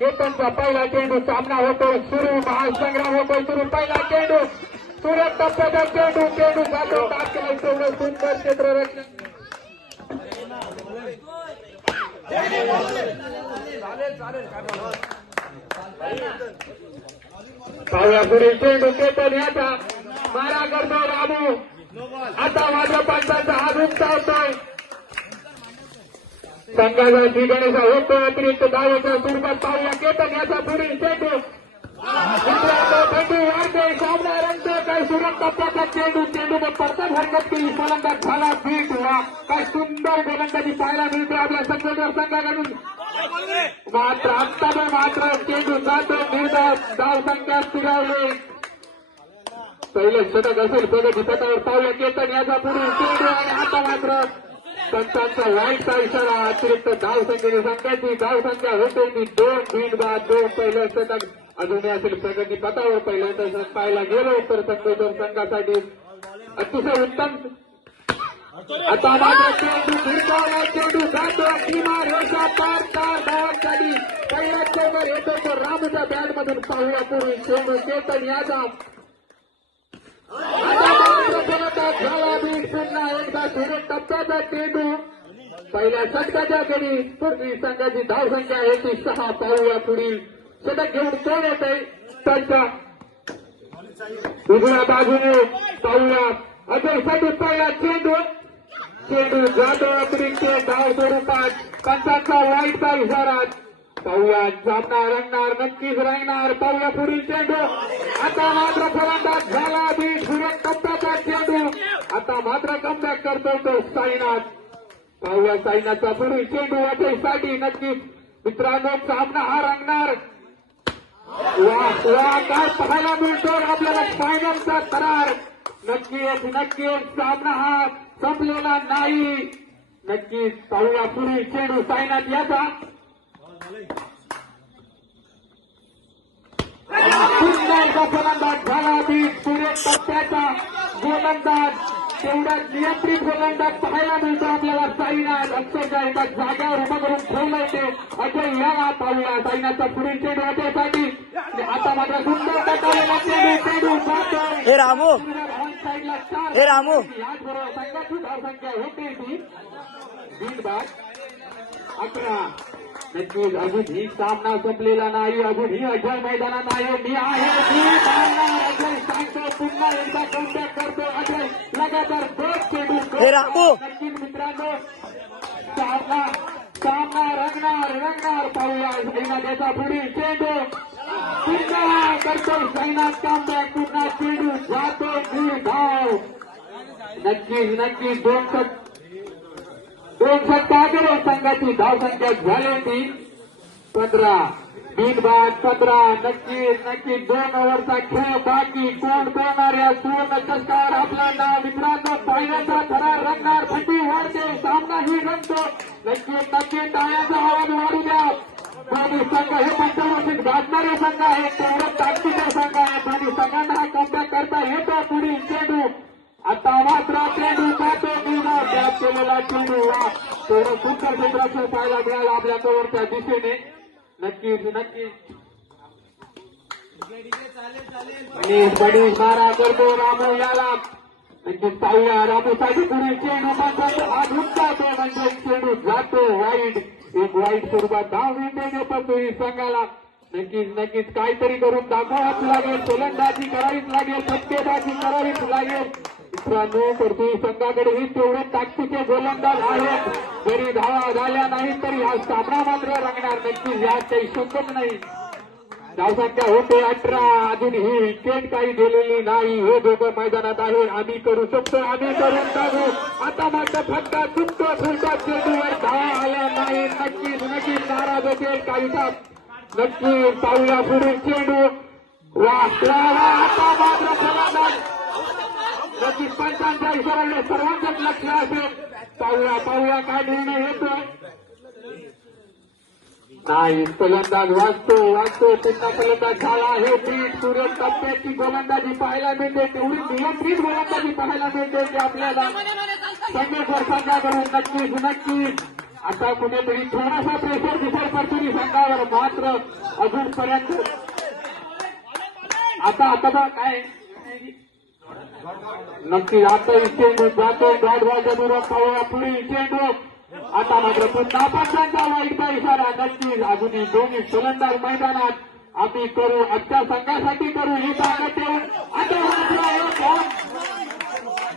केतनचा पहिला चेंडू सामना होतोय सुरू महासंग्राम होतोय सुरू पहिला चेंडू सुरत टप्प्याचा चेंडू जातो ताप केला तेवढं सुंदर क्षेत्ररक्षण पाहूया पुढील चेंडू केतन याचा मारा करतो रामू आता माझ्या पंचांचा हात उंचावतोय संघाचा गणेशा होतो अतिरिक्त धावेच्या स्वरूपात पाहूया केतन याचा पुढील चेंडू वाढते सामना रंगतो काही सुरत टप्प्याचा चेंडू पण पडताच हरकत केली फलंदाज झाला बीट काय सुंदर गोलंदाजी पाहायला मिळते आपल्या संघाकडून मात्र चेंडू जातो निर्धाव धाव संख्या स्थिरावले पहिलं शतक असेल प्रगती पथावर पाहूया केतन याचा पुढील चेंडू आणि आता मात्र पंचांचा वाईटचा इशारा अतिरिक्त धाव संख्येने संघाची धाव संख्या होते ती 2 पहिलं शतक अजूनही असेल प्रगती पथावर पहिल्यांदा पाहायला गेलो तर संघासाठी अतिशय उत्तम आता मात्र चेंडू जातो किमान रेषा पार धावांसाठी पहिला चेंडू येतो तो रामूच्या बॅटमधून पाहूया पूर्वी चेंडू केतन याचा झाला बीट पुन्हा एकदा सुरत टप्प्याचा चेंडू पहिल्या षटकाच्या घडी पूर्वी संघाची धावसंख्या आहे ती 6 पाहूया पुढील शतक घेऊन कोण येत आहे त्यांच्या उजव्या बाजूने पाहूया अजयसाठी पहिला चेंडू जातो अतिरिक्त धाव स्वरूपात पंचांचा वाईटचा इशारा पाहूया सामना रंगणार नक्कीच रंगणार पाहूया पुढील चेंडू आता मात्र फलंदाज झाला बीट सुरत टप्प्याचा चेंडू आता मात्र कमबॅक करतो तो साईनाथ पाहूया साईनाथचा पुढील चेंडू अजयसाठी नक्कीच मित्रांनो सामना हा रंगणार वा काय पाहायला मिळतो आपल्याला फायनलचा करार नक्कीच सामना हा संपलेला नाही नक्कीच पाहूया पुढील चेंडू साईनाथ याचा फलंदाज झाला बीट सुरेश टप्प्याचा गोलंदाज तेवढा नियंत्रित गोलंदाज पाहायला मिळतो आपल्याला साईनाथ अक्षरशः एका जाग्यावर उभं करून ठेवलं ते अजय याला पाहूया साईनाथचा पुढील चेंडू अजयसाठी आता मात्र सुंदर टाकलेला चेंडू हे रामू साईडला 4 हे रामू याचबरोबर संघाची धावसंख्या होते ती 3 11 नक्कीच अजून ही सामना संपलेला नाही अजून ही अजय मैदानात आहे मी आहे अजय सांगतो पुन्हा एकदा कमबॅक करतो अजय लगातार 2 चेंडू नक्कीच मित्रांनो सामना रंगणार पाहूया सैनाथचा पुढील चेंडू पुन्हा करतो सैनाथ कमबॅक पुन्हा चेंडू जातो धाव नक्कीच 2 षटकावर संघाची धावसंख्या झाली ती 15 नक्कीच 2 ओव्हरचा खेळ बाकी कोण करणार या सुवर्ण चषकावर आपलं नाव मित्रांनो फायनलचा थरार रंगणार थंडी वाढते सामना ही रंगतो नक्कीच टाळ्याचा आवाज वाढू द्या दोन्ही संघ हे पंचवर्षिक गाजणारे संघ आहेत तेवढं ताकदीचे संघ आहेत दोन्ही संघांना हा कमबॅक करता येतो पुढील चेंडू आता मात्र चेंडू जातो निर्धाव बॅट केलेला चेंडू थोडं सुंदर क्षेत्राचं पाहायला मिळालं आपल्या कव्हरच्या दिशेने नक्कीच बडी मारा करतो रामू याला नक्कीच पाहूया रामूसाठी पुढील चेंडू हात उंचावतो म्हणजे चेंडू जातो एक वाईट स्वरूपात धाव मिळते पण संघाला नक्कीच काहीतरी करून दाखवावंच लागेल गोलंदाजी करावीच लागेल फटकेबाजी करावीच लागेल मित्रांनो पृथ्वी संघाकडे ही तेवढे ताकदीचे गोलंदाज आहेत जरी धावा झाल्या नाही तरी हा सामना मात्र रंगणार नक्कीच यात काही शंकच नाही धावसंख्या होते 18 अजून ही विकेट काही दिलेली नाही हे दोघं मैदानात आहे आम्ही करू शकतो आम्ही करून टाकू आता मात्र फटका चुकतो फुलटा चेंडूवर धावा आल्या नाही नक्कीच नाराज होते काही नक्की पाहूया पुढील चेंडू आता मात्र फलंदाज नक्कीच पंचांच्या इशाऱ्याने सर्वांचंच लक्ष असेल पाहूया काय निर्णय येतोय नाही फलंदाज वाचतो पुन्हा फलंदाज झाला हे बीट सुरेश टप्प्याची गोलंदाजी पाहायला मिळते तेवढी नियंत्रित गोलंदाजी पाहायला मिळते की आपल्याला संघेश्वर संघाकडून नक्कीच आता कुठेतरी थोडासा प्रेशर दिसेल परतुरी संघावर, मात्र अजूनपर्यंत आता काय नक्की आता चेंडू जातो बॅट बॉलच्या दूरात पाहूया पुढील चेंडू. आता मात्र पुन्हा पंचांचा वाईटचा इशारा. नक्कीच अजूनही दोन्ही फलंदाज मैदानात आम्ही करू, आजच्या संघासाठी करू ही ताकद ठेवून आता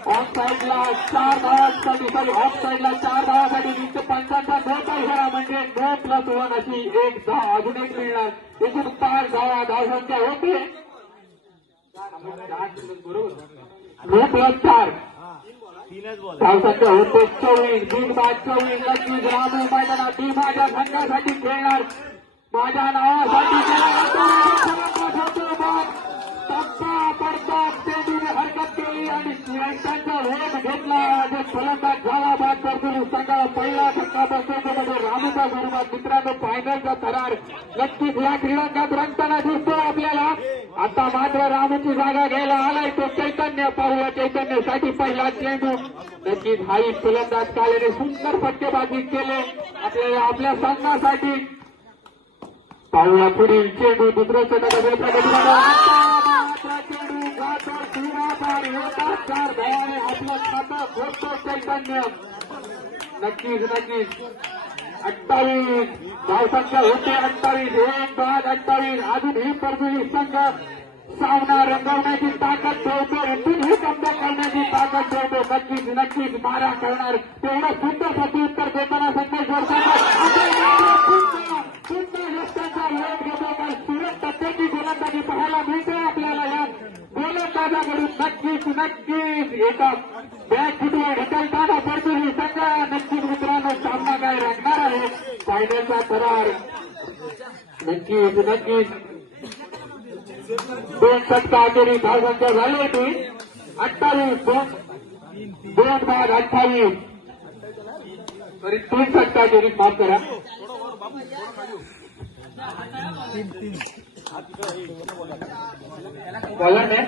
ऑफ साईडला 4 धावांसाठी ऑफ साईडला 4 धावांसाठी नुसतं पंचांचा मोठा इशारा म्हणजे 9+1 अशी 1 धाव अजून एक मिळणार. एकूण 5 धावसंख्या होते. 9+4 धावसंख्या होते 24. बिनबाद 24. नक्कीच रामू मैदानात मी माझ्या संघासाठी खेळणार, माझ्या नावासाठी पडतात चेंडूने हरकत केली आणि त्यांचा वेग घेतला. फलंदाज झाला बाद करतो संघाला पहिला धक्का बसतो म्हणजे रामूच्या स्वरूपात. मित्रांनो फायनलचा थरार नक्कीच या क्रीडांगणात रंगताना दिसतो आपल्याला. आता मात्र रामूची जागा घ्यायला आलाय तो चैतन्य. पाहूया चैतन्यसाठी पहिला चेंडू. नक्कीच हाही फलंदाज कालेने सुंदर फटकेबाजी केले आपल्याला आपल्या संघासाठी. पाहूया पुढील चेंडू. दुसरं चेंडू चेंडू जातो सीमापार होता 4 धावाने आपलं खातं खोलतो चैतन्य. नक्कीच 28 धावसंख्या होते 28. 1 बाद 28. अजूनही परभणी संघ सामना रंगवण्याची ताकद ठेवतो, इथूनही कमबॅक करण्याची ताकद ठेवतो. नक्कीच मारा करणार तेवढं सुंदर प्रत्युत्तर देताना संदेश रस्त्याचा वेग घेतो. कारण सुरत टप्प्याची गोलंदाजी पाहायला मिळते आपल्याला या गोलंदाजाकडून. नक्कीच एका बॅट फुटवर ढकलताना परतुरी संघ. नक्कीच मित्रांनो सामना काय रंगणार आहे फायनलचा थरार. नक्कीच 2 षटका अखेरी धावसंख्या झाली होती 28. 2 बाद 28. तरी 3 षटका अखेरी माफ करा. बॉलर ने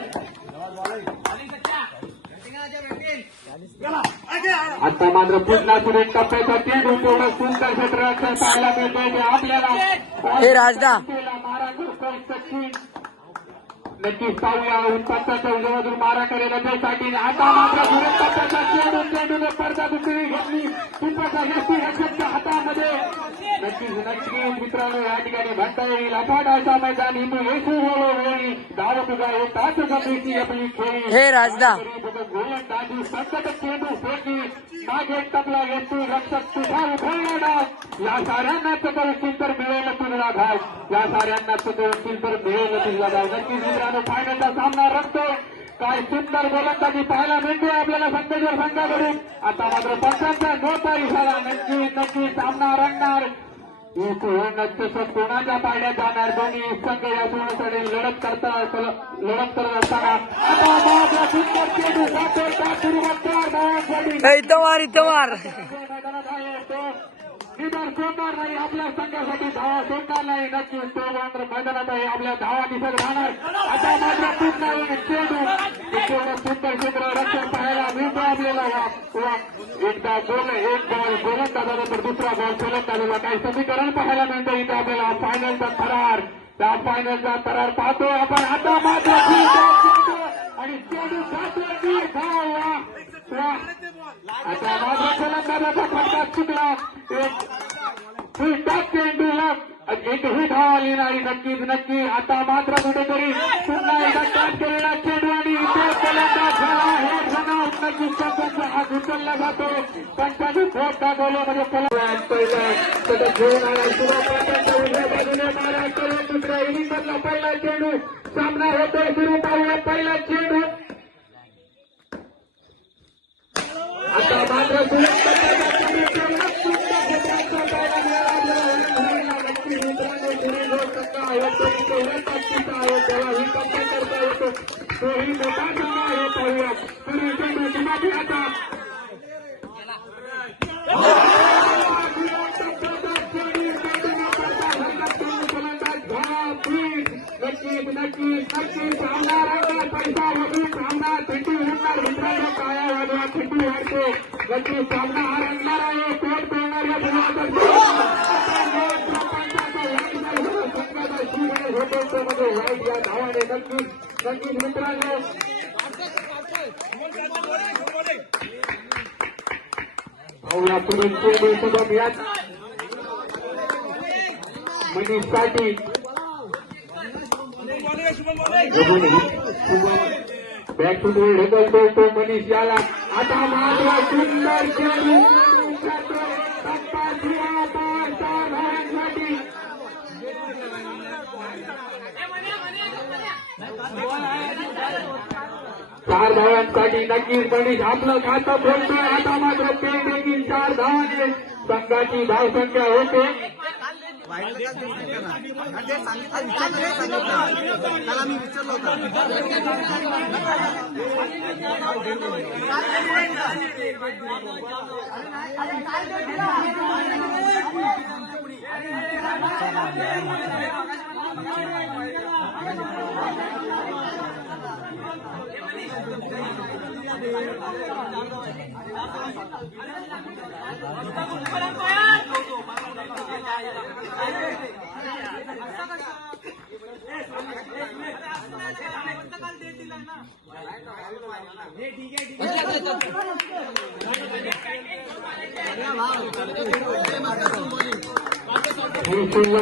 आता मात्र पुन्हा पुढे टप्प्याचा चेंडू तेवढं सुंदर क्षेत्ररक्षण पाहायला मिळतंय आपल्याला. राजदा मारा करतो नक्कीच पाहूया पंचाच्या उजवातून मारा करेल त्यासाठी. आता मात्र पुढे टप्प्याचा चेंडूने पडदा दुसरी घेतली तुमचा यष्टी रक्षकच्या हातामध्ये. नक्कीच मित्रांनो या ठिकाणी म्हणता येईल अफाटाचा मैदान हिंदू येशू वेळी धाव तुझा ताच गमतीची आपली खेळी. हे राजदा गोलंदाजी संकट चेंडू फेकी मागे टपला येशू रक्षक तुझा उभवला. या साऱ्यांना चकवतील तर मिळेल तुझा घास, या साऱ्यांना चकवतील तर मिळेल तुझा घास. नक्कीच मित्रांनो फायनलचा सामना रंगतो. काय सुंदर गोलंदाजी पाहायला मिळते आपल्याला संघाच्या संघाकडून. आता मात्र पंचांचा मोठा इशारा. नक्की सामना रंगणार. कोणाच्या पायड्यात जाणार दोन्ही संघ या सोहळ्यासाठी लढत करत असताना आता मात्र सुंदर चेंडू निदान सोडणार नाही आपल्या संघासाठी धावा सोडणार नाही. नक्कीच तो मात्र मैदानात आहे आपल्या धावा दिसत राहणार. आता मात्र पुन्हा चेंडू सुंदर क्षेत्र रक्षण पाहायला मिळतो आपल्याला. एकदा एक बॉल गोलंदाजानंतर दुसरा बॉल फलंदाजाला काही समीकरण पाहायला मिळतं इथं आपल्याला. फायनलचा थरार त्या फायनलचा थरार पाहतो आपण. आता मात्र आणि चेंडू आता मात्र फलंदाजाचा फटका चुकला. चेंडूला एकही धाव आली नाही. नक्की आता मात्र कुठेतरी पुन्हा एकदा टॅच केलेला चेंडू आणि इथे फलंदाज झाला. हे जनाव नक्कीच पंचांचा हात उचलला जातो. पंचांनी खोट दाखवलं म्हणजे पहिला घेऊन आला सुरू. पंचांच्या उजव्या बाजूने मारा करून दुसऱ्या इनिंग मधला पहिला चेंडू सामना होतोय सुरू. पाहूया पहिला चेंडू. आता मात्र त्याला ही कप्पा करता येतो. तोही मोठा संघ आहे. पाहूया पूर्वी चेंडू दिमागी आता नक्की सामना राहणार. पैसा वगैरे सामना थंडी होणार. मित्रांनो काया वाजवा थंडी वाढते. नक्की सामना हा रंगणार आहे. कोण पेणार वाईट या धावाने नक्कीच नक्कीच मित्रांनो पाहूया पुढील चेंडू शुभम याच मनीष पाटील बॅक टू ढकलतो तो मनीष याला आता मात्र सुंदर चेंडू चार धावांसाठी नक्कीच मनीष आपलं खातं खोलतोय आता मात्र पेन देखील 4 धावांनी संघाची धावसंख्या होते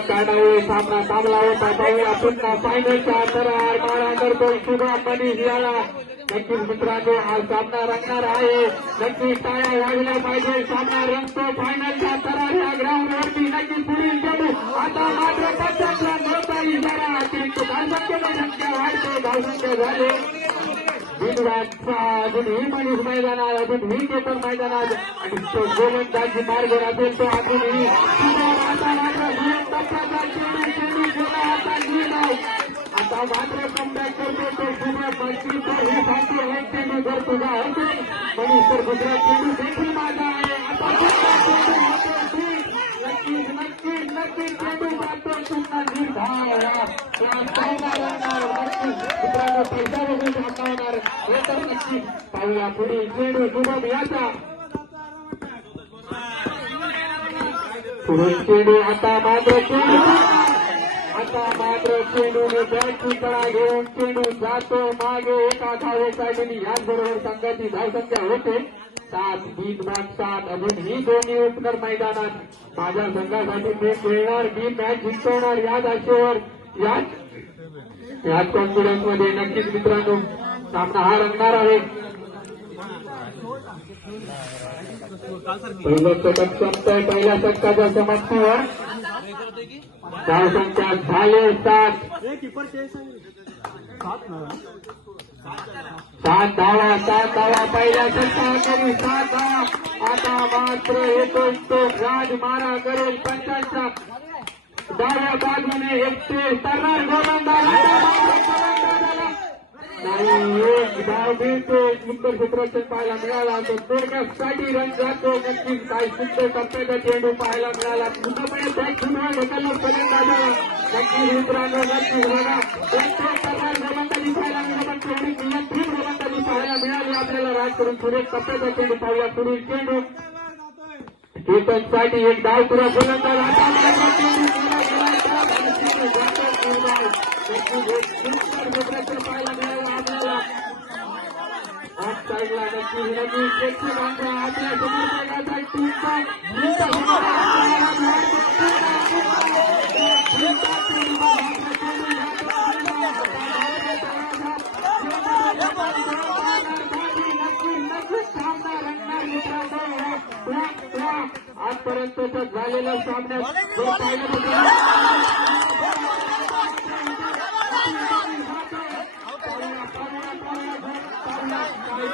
काढावे सामना थांबला होता पाहूया पुन्हा फायनलचा करार मारा करतो शुभम मनीष याला नक्कीच मित्रांनो हा सामना रंगणार आहे नक्कीच टाळ्या वाजल्या पाहिजे सामना रंगतो फायनलचा करार या ग्राउंडवरती नक्कीच पुढील चेंडू आता मात्र 50 रन होता इशारा अतिरिक्त धावसंख्येची संख्या वाढते धावसंख्या झाले अजून ही मनीष मैदानात अजून ही केतन मैदानात आणि तो गोलंदाजी मार्ग असेल तो अजूनही आता मात्र आता मात्र कमबॅक करतो तो गुजरात बसली तर ही भाषी एक चेंडू जर तुझा होते मनीष तर गुजरात चेंडू देखील माझा आहे आता नक्कीच नक्कीच नक्कीच चेंडू मात्र तुमचा निर्धार मित्रांनो पैसा बघून थांबवणार हे तर नक्कीच पाहूया पुढील चेंडू शुभम याचा पुढील चेंडू आता मात्र चेंडूने बॅटची तळा घेऊन चेंडू जातो मागे एका धावेसाठी याचबरोबर संघाची धावसंख्या होते 7 अजून ही दोन्ही ओपनर मैदानात माझ्या संघासाठी मी खेळणार मी मॅच जिंकवणार याच आशेवर याच कॉन्फिडन्स मध्ये नक्कीच मित्रांनो सामना हा रंगणार आहे पहिलं षटक संपतंय पहिल्या षटकाच्या समाप्तीवर धावसंख्या झाले 7 धावा पहिल्या षटकाखेरी 7 धावा आता मात्र येतोय तो राज मारा करेल पंचांच्या डाव्या बाजूने एकटे तर्रार गोलंदाज नाही एक धाव मिळतो सुंदर क्षेत्ररक्षण पाहायला मिळाला तो दोरगासाठी रन जातो नक्कीच काही सुंदर टप्प्याचा चेंडू पाहायला मिळाला पूर्णपणे बॅट सुरुवात ढकलून फलंदाजाला नक्कीच मित्रांनो नक्कीच बघा तर्रार गोलंदाजी पाहायला मिळाला तेवढी नियंत्रित गोलंदाजी पाहायला मिळाली आपल्याला राज करून सुरेख टप्प्याचा चेंडू पाहूया पुढील चेंडू केतनसाठी एक धाव पुरा गोलंदाज पाहायला मिळाला आपल्याला ऑफ साईडला नक्कीच प्रेक्षकांचा आपल्या समर्थकाचा टीमचा आजपर्यंत झालेल्या सामन्यात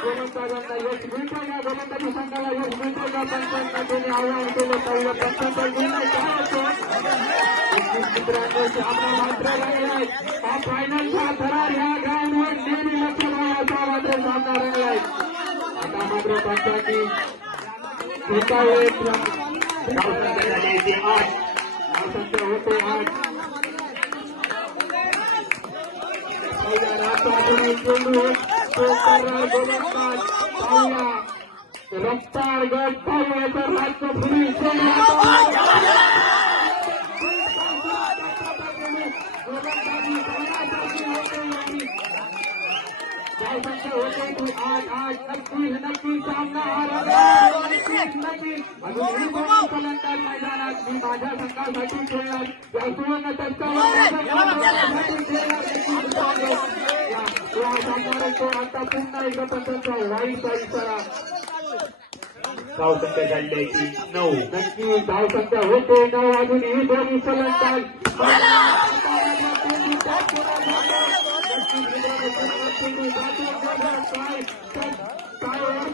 गोलंदाजांना यश मिळतो या गोलंदाजी संघाला यश मिळतो का पंचांना आव्हान केलं पहिलं पंचांचा मित्रांनो सामना मात्र रंगलाय हा फायनलचा थरार ह्या ग्राउंडवर नेहमी लक्षात राहायचा मात्र सामना रंगलाय आता मात्र पंचांनी एका वेळेस धावसंख्या झाली 8 धावसंख्या होते 8 पहिल्या राष्ट्रातून चेंडू तो तर्रार गोलंदाज पाहूया रफ्तार गट पाहूयाचं राज्य पुढील चेंडू होते 8-8 नक्कीच सामना नक्कीच अजून फलंदाज मैदानात मी माझ्या संघासाठी खेळणार या सुवर्ण आता पुन्हा एकदा पंचांचा वाईचा इशारा धावसंख्या झाली आहे की 9. नक्की धावसंख्या होते 9 अजून ही दोन्ही फलंदाज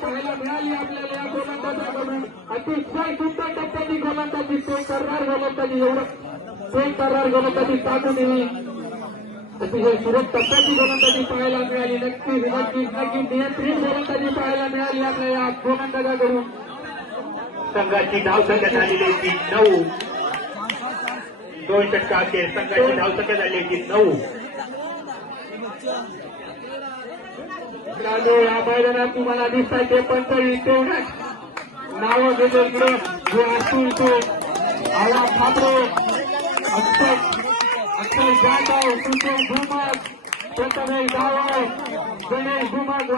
पाहायला मिळाली आपल्याला या गोलंदाजाकडून अतिशय सुंदर टप्प्याची गोलंदाजी ते करणार गोलंदाजी एवढं ते करणार गोलंदाजी टाकून दिली अतिशय सुरेख टप्प्याची गोलंदाजी पाहायला मिळाली नक्कीच नियंत्रित गोलंदाजी पाहायला मिळाली आपल्या या गोलंदाजाकडून संघाची धावसंख्या झालेली आहे की 9. 2 षटका अखेर संघाची धावसंख्या झाली आहे की 9. या मैदानात तुम्हाला दिसतात ते पण तरी तेवढ्याच नावं घेतो इकडे जे असतील ते आला ठाकरे अक्षय जाधव सुशेष घुमक प्रथमेश गावळ गणेश घुमक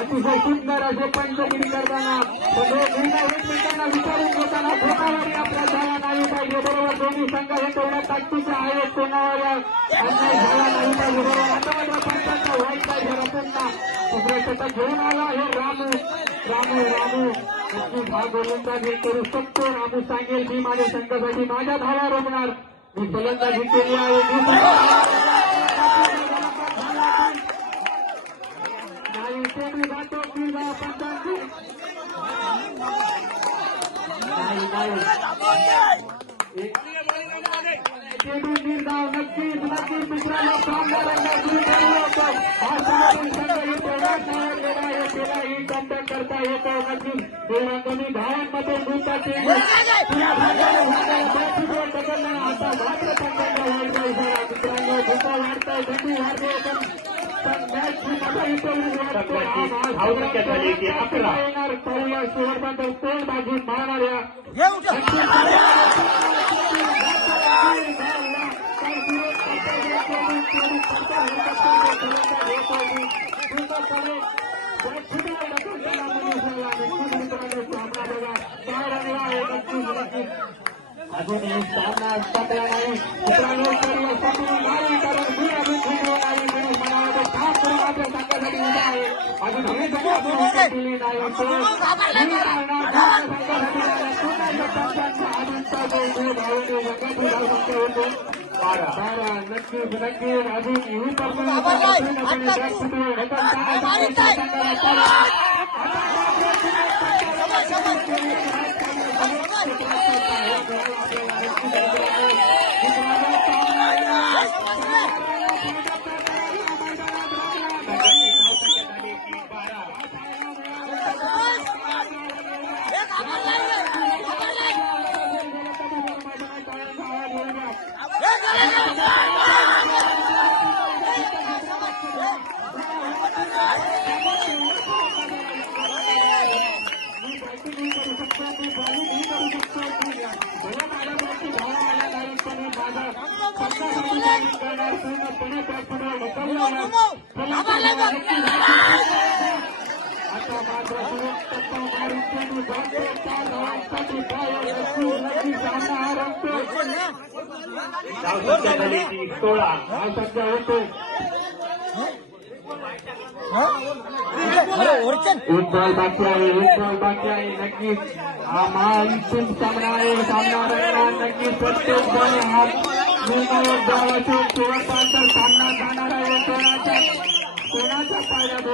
अतिशय सुंदर असे पंचगिरी करताना एकमेकांना विचारून घेताना धोकावारी आपल्या झाला नाही पाहिजे बरोबर दोन्ही संघ हे तेवढ्या ताकदीचे आहेत कोणावर अन्याय झाला नाही पाहिजे बरोबर आता मात्र पंचांचा वाईट काय झाला पुन्हा दुसऱ्या षटक घेऊन आला हे रामू नक्कीच हा गोलंदाजी करू शकतो रामू सांगेल मी माझ्या संघासाठी माझ्या धावा रोखणार मी फलंदाजी केली आहे नाही चेंडू जातो क्रीडा पंचांची चेंडू निर्धाव नक्कीच मित्रांनो ही कॉन्टॅक्ट करता येतो नक्कीच तेव्हा कमी धावांमध्ये गुंताचे आता मात्र पंचांचा वाढता इशारा मित्रांनो धोका वाढताय गंडू वाढते धावसंख्या झाली की 11. पाहूया शेवटपर्यंत तोंड बाजून मारणाऱ्या अजून एक सामना संपला नाही मित्रांनो कारण मी अजून जिंकलो नाही म्हणून मला खास करून आपल्या संघासाठी उभा आहे अजून हे सगळं दिली नाही होतो 12 नक्कीच अजून ही धावसंख्या झाली की 16. धावसंख्या होते एक बॉल बाकी आहे नक्कीच हा महायुद्ध सामना आहे सामना रंगणार नक्कीच प्रत्येक बॉल हा शेवटपर्यंत सामना जाणार आहे कोणाच्या पायात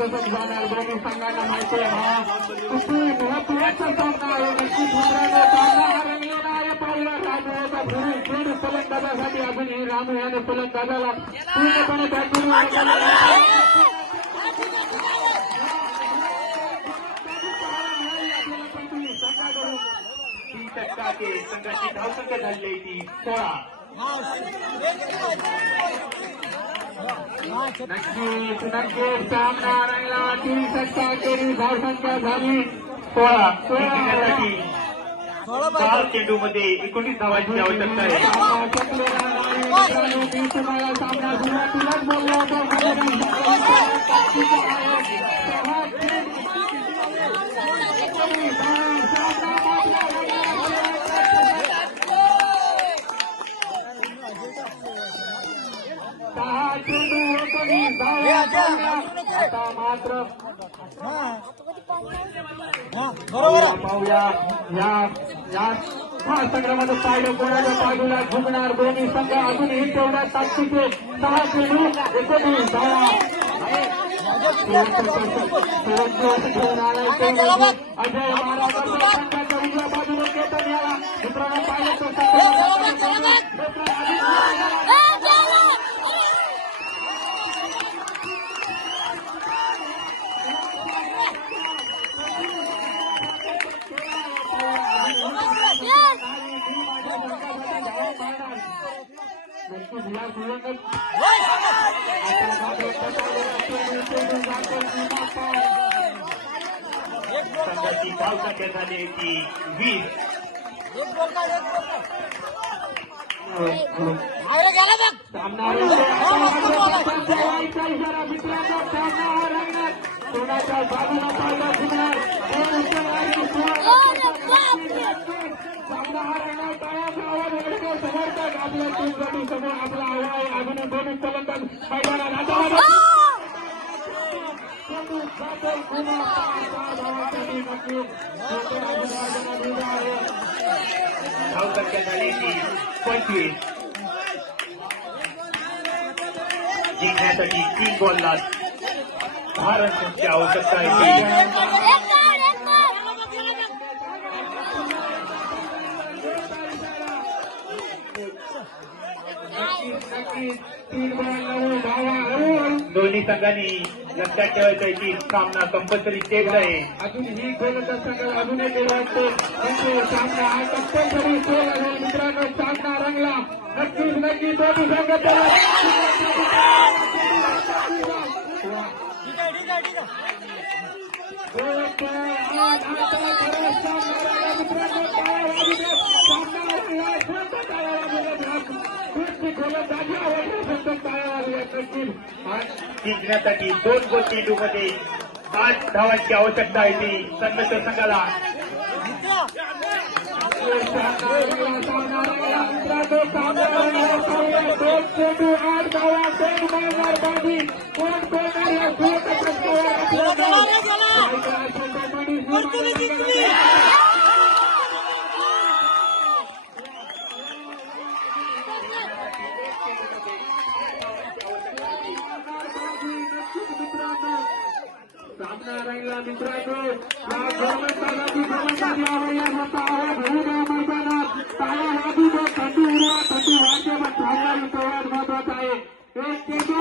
तसंच जाणार दोन्ही संघांना माहिती आहे हा किती महत्वाचा सामना आहे नक्कीच सामना हा रंगलेला आहे पहिला रामूचा पुढील फलंदाजासाठी अजूनही रामू याने फलंदाजाला पूर्णपणे संघाची धावसंख्या झाली आहे ती 16. नक्कीच सामना रंगला 3 षटकाखेरीज धावसंख्या झाली 16 जिंकण्यासाठी 12 चेंडूमध्ये 19 धावांची आवश्यकता आहे. मी तुम्हाला सामना सुरुवातीलाच बोललो होतो. सहा चेंडू 19 धावा. आता मात्र पाहूया या संग्रामात पाहिलं कोणाच्या बाजूला झुकणार दोन्ही संघ अजूनही तेवढ्या ताकदीचे 6 चेंडू 19 धावा. घेऊन आलाय ते म्हणजे अजय महाराजांच्या संघाच्या उजव्या बाजूला केतन याला मित्रांनो पाहिलं संघाची धाव संख्या झाली आहे ती 20. सामना इशारा मित्रांनो सामना हा रंगणार कोणाच्या बाजूला पाहिला शिकणार सामना हा रंगणार तळाचा आवाज वगैरे समर्थक आपल्या टीमसाठी समोर आपला आवाज अजून दोन्ही फलंदाज मैदानात धाव संख्या झाली ती 25. जिंकण्यासाठी 3 बॉलला 10 रन्सची आवश्यकता आहे. दोन्ही संघांनी लक्षात ठेवायचं आहे की सामना कंपल्सरी टेबल आहे. अजून ही गोलंदाज संघाला अजून एक वाटते सामना हा कंपल्सरी खेळ आहे मित्रांनो. सामना रंगला नक्कीच दोन्ही संघ जिंकण्यासाठी 2 गोल चेंडूमध्ये 8 धावांची आवश्यकता आहे ती संघाच्या संघाला. चेंडू 8 धावा 2 मारणार बाजी कोण सामना रंगला मित्रांनो. गोलंदाजाची आवाज होता आवाज होऊ द्या मैदानात टाळ्या वाजू द्या. थंडी उडवा थंडी वाढते पण थांबणारी संवाद महत्वाचा आहे. एक चेंडू